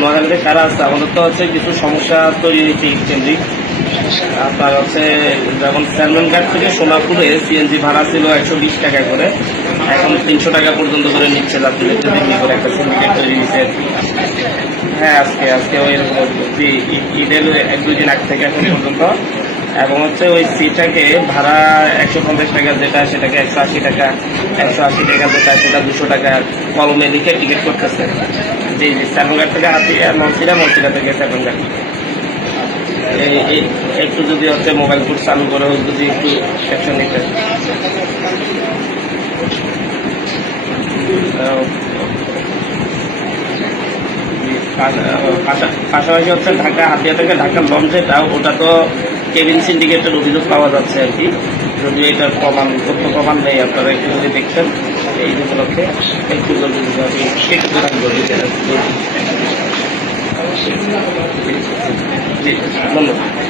নোয়াখালীতে কারা আছে, আমাদের তো হচ্ছে কিছু সমস্যা তৈরি হয়েছে কেন্দ্রিক। আপনার হচ্ছে যেমন স্যালমন ঘাট থেকে সোনাপুরে সিএনজি ভাড়া ছিল 120 টাকা করে, এখন 300 টাকা পর্যন্ত করে নিচ্ছে যাত্রীদের এমনি করে একটা সিন্ডিকেট তৈরি হয়েছে। হ্যাঁ, আজকে ওই ঈদের 1-2 দিন আগ থেকে এখন পর্যন্ত। এবং হচ্ছে ওই সিটাকে ভাড়া 150 টাকা যেটা সেটাকে 180 টাকা, 180 টাকা যেটা সেটা 200 টাকা কলমে লিখে টিকিট করতেছে। জি জি, স্যালমনঘাট থেকে হাতিয়া, মলসিরা থেকে স্যালমনঘাট। একটু যদি হচ্ছে মোবাইল কোড চালু করে হোক, যদি একটু অ্যাকশন নিতে। পাশাপাশি হচ্ছে ঢাকা হাতিয়া থেকে ঢাকার লঞ্চ যেটা, ওটা তো কেবিন সিন্ডিকেটের অভিযোগ পাওয়া যাচ্ছে আর কি, যদিও এটার তথ্য প্রমাণ নেই। আপনারা একটু যদি দেখছেন এই উপলক্ষে একটু জলদি ধন্যবাদ।